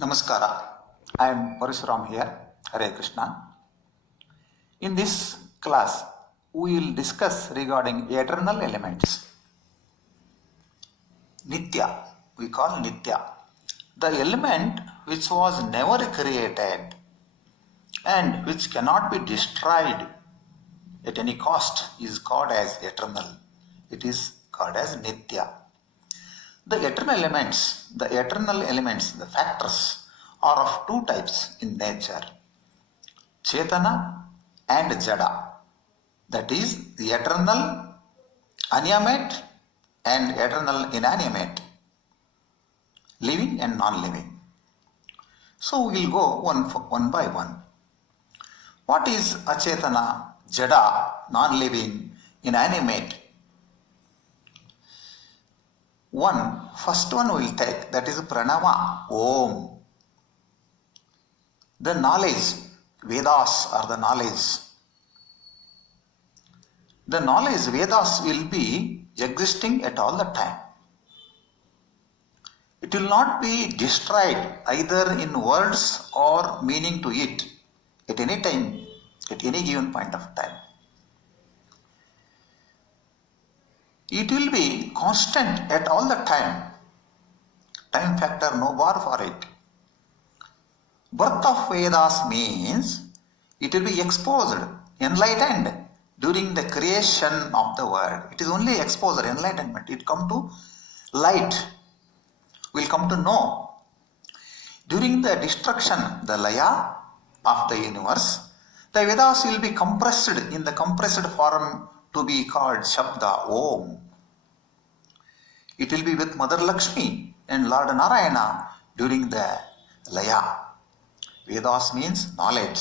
Namaskara. I am Parashuram here. Hare Krishna. In this class, we will discuss regarding eternal elements. Nitya, we call Nitya. The element which was never created and which cannot be destroyed at any cost is called as eternal. It is called as Nitya. The eternal elements, the factors, are of two types in nature, Chetana and Jada. That is the eternal animate and eternal inanimate, living and non-living. So we will go one by one. What is Achetana, Jada, non-living, inanimate? First one we will take, that is Pranama, Om. The knowledge, Vedas are the knowledge. The knowledge, Vedas, will be existing at all the time. It will not be destroyed either in words or meaning to it at any time, at any given point of time. It will be constant at all the time. Time factor, no bar for it. Birth of Vedas means it will be exposed, enlightened during the creation of the world. It is only exposure, enlightenment. It come to light. Will come to know. During the destruction, the laya of the universe, the Vedas will be compressed in the compressed form to be called Shabda, Om. It will be with Mother Lakshmi and Lord Narayana during the laya. Vedas means knowledge.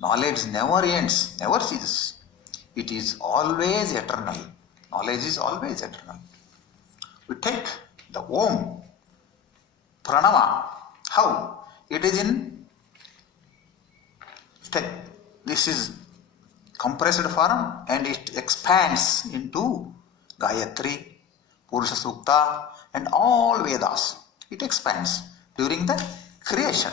Knowledge never ends, never ceases. It is always eternal. Knowledge is always eternal. We take the Om, Pranama. How? It is in, this is compressed form and it expands into Gayatri, Purusha Sukta and all Vedas. It expands during the creation.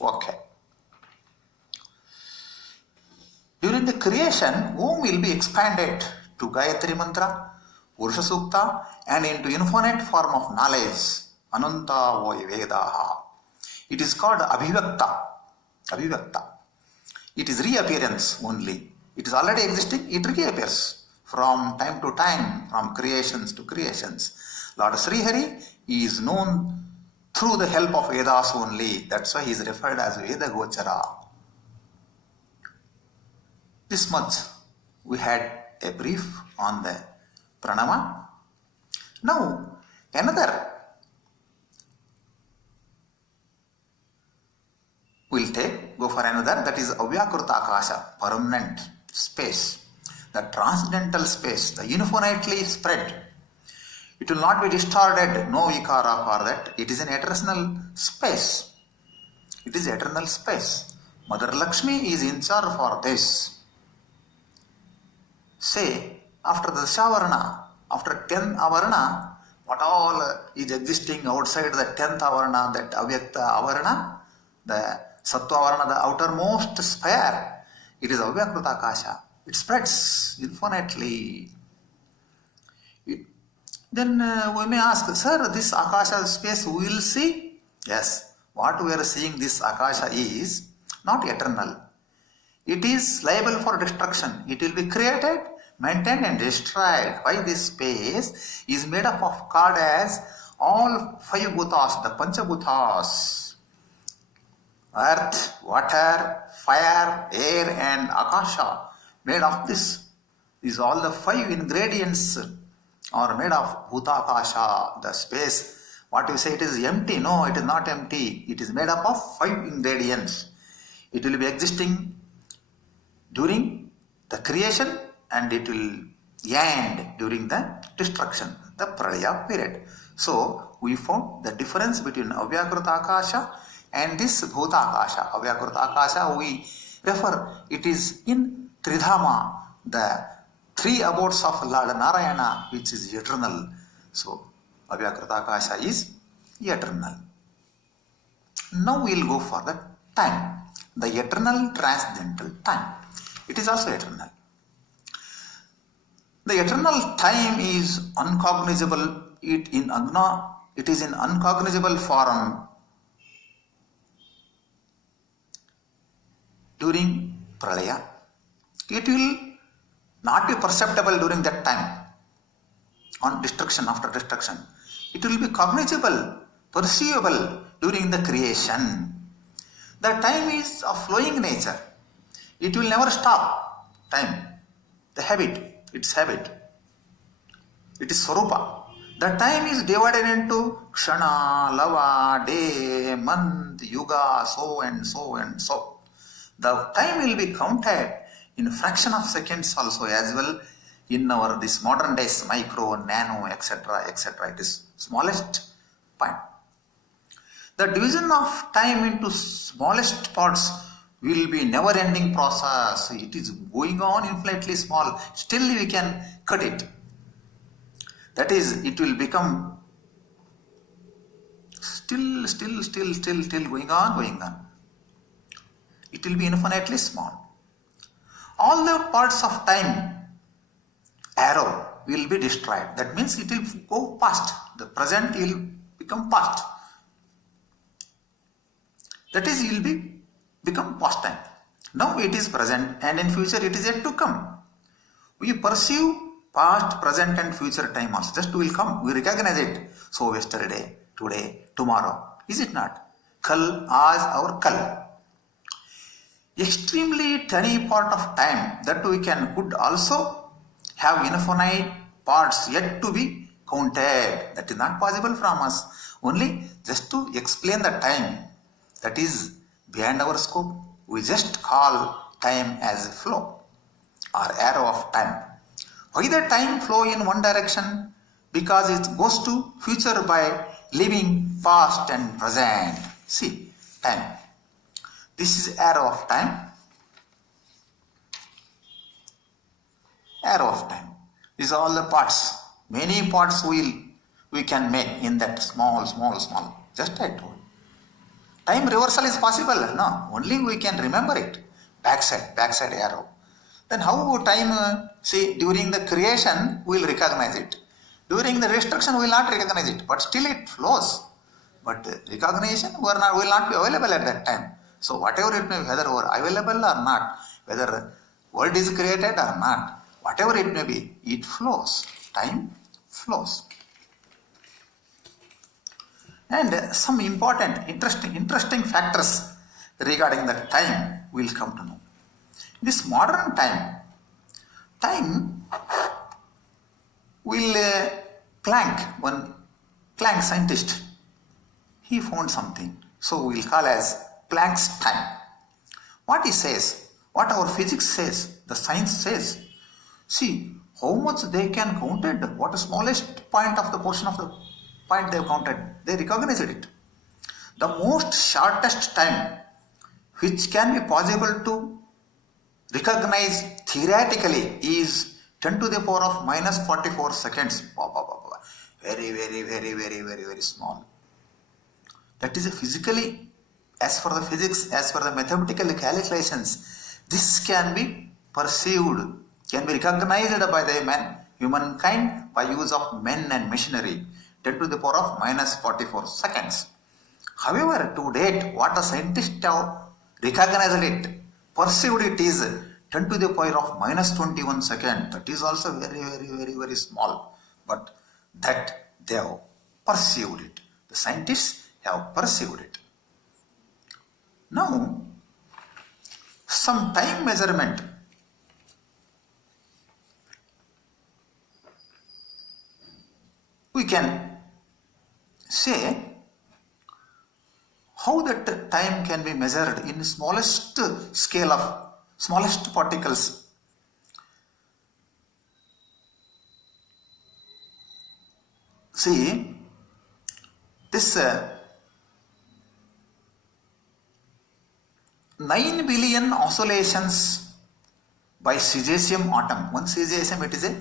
Okay. During the creation, Om will be expanded to Gayatri Mantra, Purusha Sukta and into infinite form of knowledge, Ananta Voy Vedaha. It is called Abhivakta. Abhivakta. It is reappearance only. It is already existing, it reappears from time to time, from creations to creations. Lord Srihari is known through the help of Vedas only. That's why he is referred as Veda Gochara. This much we had a brief on the Pranama. Now go for another, that is Avyakruta Akasha, permanent space, the transcendental space, the infinitely spread. It will not be distorted, no vikara for that. It is an eternal space. It is eternal space. Mother Lakshmi is in charge for this. Say, after the Dashavarana, after 10th Avarana, what all is existing outside the 10th Avarana, that Avyakta Avarana, the Sattva Avarana, the outermost sphere, it is Avyakruta Akasha. It spreads infinitely. Then we may ask, sir, this Akasha space we will see? Yes, what we are seeing, this Akasha is not eternal. It is liable for destruction. It will be created, maintained and destroyed. Why this space is made up of called as all five bhutas, the Panchabhutas. Earth, water, fire, air and Akasha. Made of this. These all the five ingredients are made of Bhutakasha, the space. What you say it is empty? No, it is not empty. It is made up of five ingredients. It will be existing during the creation and it will end during the destruction, the Pralaya period. So we found the difference between Avyakruta Akasha and this Bhutakasha. Avyakruta Akasha we refer, it is in Tridhama, the three abodes of Lord Narayana, which is eternal. So Avyakruta Akasha is eternal. Now we will go for the time, the eternal transcendental time. It is also eternal. The eternal time is uncognizable. It is in uncognizable form during pralaya. It will not be perceptible during that time on destruction, after destruction. It will be cognizable, perceivable during the creation. The time is of flowing nature. It will never stop. Time, the habit, its habit. It is Swarupa. The time is divided into Kshana, Lava, day, month, Yuga, so and so and so. The time will be counted in fraction of seconds also as well in our this modern days micro, nano, etc. etc. It is smallest point. The division of time into smallest parts will be never ending process. It is going on infinitely small. Still we can cut it. That is, it will become still going on. It will be infinitely small. All the parts of time arrow will be destroyed. That means it will go past. The present will become past. That is, it will become past time. Now it is present and in future it is yet to come. We perceive past, present and future time also. Just will come. We recognize it. So yesterday, today, tomorrow. Is it not? Kal, aaj or kal. Extremely tiny part of time that we could also have infinite parts yet to be counted. That is not possible from us. Only just to explain the time that is beyond our scope. We just call time as a flow or arrow of time. Why the time flow in one direction? Because it goes to future by leaving past and present. See, time. This is arrow of time. Arrow of time. These are all the parts. Many parts we can make in that small. Just I told. Time reversal is possible. No, only we can remember it. Backside arrow. Then how time, during the creation we will recognize it. During the destruction we will not recognize it. But still it flows. But recognition will not be available at that time. So whatever it may be, whether we are available or not, whether world is created or not, whatever it may be, it flows. Time flows. And some important, interesting factors regarding the time we will come to know. This modern time will one Planck scientist, he found something. So we will call as Planck's time. What he says, what our physics says, the science says. See how much they can count it, what the smallest point of the portion of the point they have counted, they recognized it. The most shortest time which can be possible to recognize theoretically is 10 to the power of minus 44 seconds. Very small. That is physically, as for the physics, as for the mathematical calculations, this can be perceived, can be recognized by the humankind by use of men and machinery. 10 to the power of minus 44 seconds. However, to date, what the scientists have recognized it, perceived it is 10 to the power of minus 21 seconds. That is also very small. But that they have perceived it. The scientists have perceived it. Now, some time measurement. We can say how that time can be measured in smallest scale of smallest particles. See, this 9 billion oscillations by cesium atom. One cesium, it is a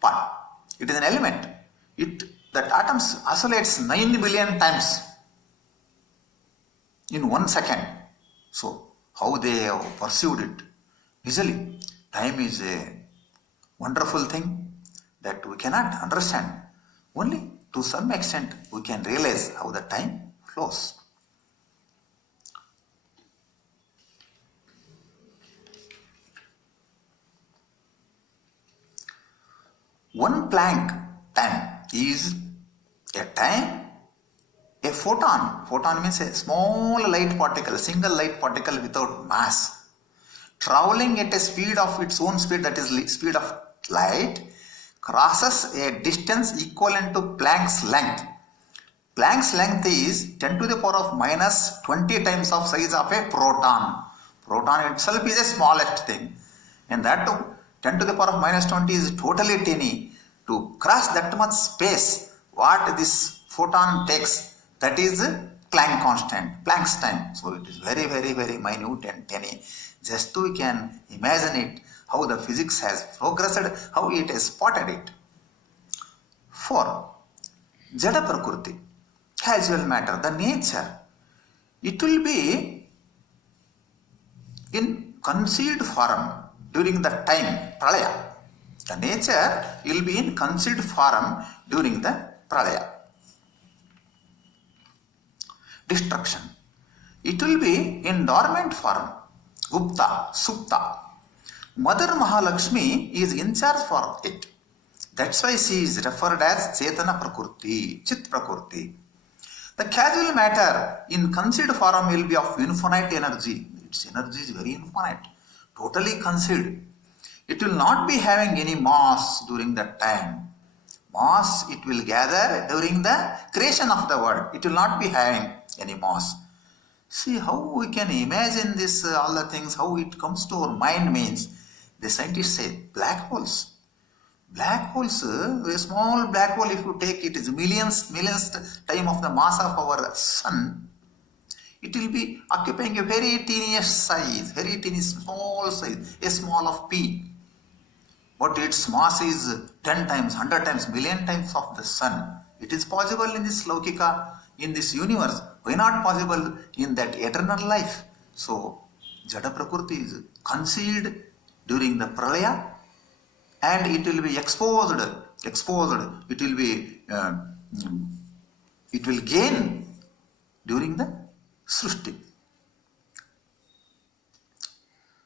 part. It is an element. That atoms oscillates 9 billion times. in 1 second. So, how they have pursued it. Usually, time is a wonderful thing that we cannot understand. Only to some extent we can realize how the time flows. One Planck time is a time, a photon. Photon means a small light particle, single light particle without mass, traveling at a speed of its own speed, that is speed of light, crosses a distance equivalent to Planck's length. Planck's length is 10 to the power of minus 20 times of size of a proton. Proton itself is a smallest thing, and that too 10 to the power of minus 20 is totally tiny. To cross that much space, what this photon takes, that is Planck constant, Planck's time. So it is very, very, very minute and tiny. Just we can imagine it, how the physics has progressed, how it has spotted it. 4. Jada Prakriti, casual matter, the nature. It will be in concealed form during the time, pralaya. The nature will be in concealed form during the pralaya. Destruction. It will be in dormant form, gupta, supta. Mother Mahalakshmi is in charge for it. That's why she is referred as Chetana Prakriti, Chit Prakriti. The casual matter in concealed form will be of infinite energy. Its energy is very infinite, totally concealed. It will not be having any mass during that time. Mass it will gather during the creation of the world. It will not be having any mass. See how we can imagine this, all the things, how it comes to our mind means, the scientists say black holes. Black holes, a small black hole, if you take it, is millionth time of the mass of our sun. It will be occupying a very teeny size, very teeny small size, a small of p. But its mass is 10 times, 100 times, million times of the sun. It is possible in this Laukika, in this universe. Why not possible in that eternal life? So, Jada Prakriti is concealed during the Pralaya, and it will be exposed, it will gain during the Srushti.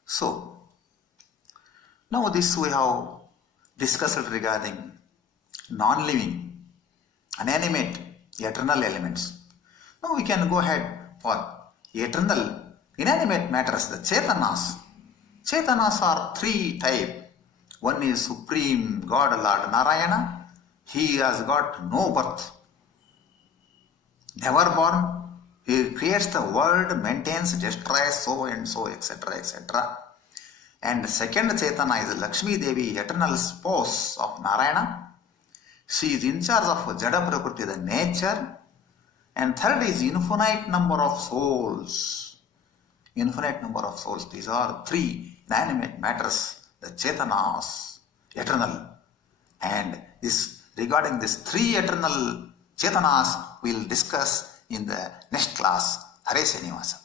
So, now this we have discussed regarding non-living, inanimate, eternal elements. Now we can go ahead for eternal, inanimate matters, the Chetanas. Chetanas are 3 types. One is Supreme God Lord Narayana. He has got no birth, never born. He creates the world, maintains, destroys, so and so, etc., etc. And the second Chetana is Lakshmi Devi, eternal spouse of Narayana. She is in charge of Jada Prakriti, the nature. And third is infinite number of souls. Infinite number of souls. These are 3 inanimate matters, the Chetanas, eternal. And this regarding these 3 eternal Chetanas, we will discuss in the next class. Hare Srinivasa.